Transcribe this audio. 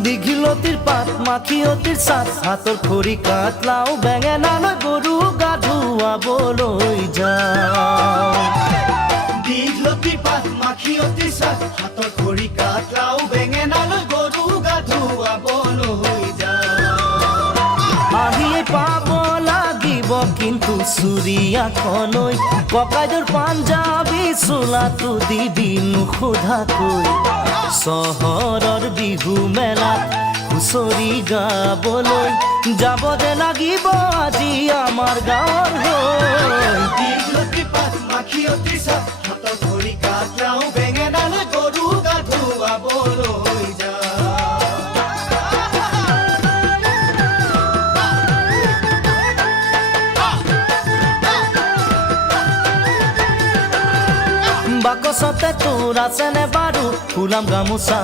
দীঘিলতির পাত মাখিয়তির সাত হাতর খড়ি কাটলাও বেঙেনা লৈ গরু গা ধুৱাবলৈ যাওঁ। দীঘলতিৰ পাত মাখিয়তিৰ সাত হাতৰ খৰি কাটলাও বেঙেনা লৈ গৰু গা ধুৱাবলৈ যাওঁ। আহিয়ে পাব লাগিব কিন্তু চুৰিয়াখনৈ ককাইদেউৰ পাঞ্জাবী চোলাটো দিবি নোসোধাকৈ। চহৰৰ বিহু মেলাত হুঁচৰি গাবলৈ যাব যে লাগিব আজি আমাৰ গাঁৱৰ হৈ। দীঘলতিৰ পাত মাখিয়তিৰ সাত হাতৰ খৰি কাটলাও বেঙেনা লৈ গৰু গা ধুৱাবলৈ যাওঁ। বাকচতে তোৰ আছেনে বাৰু ফুলাম গামোচা।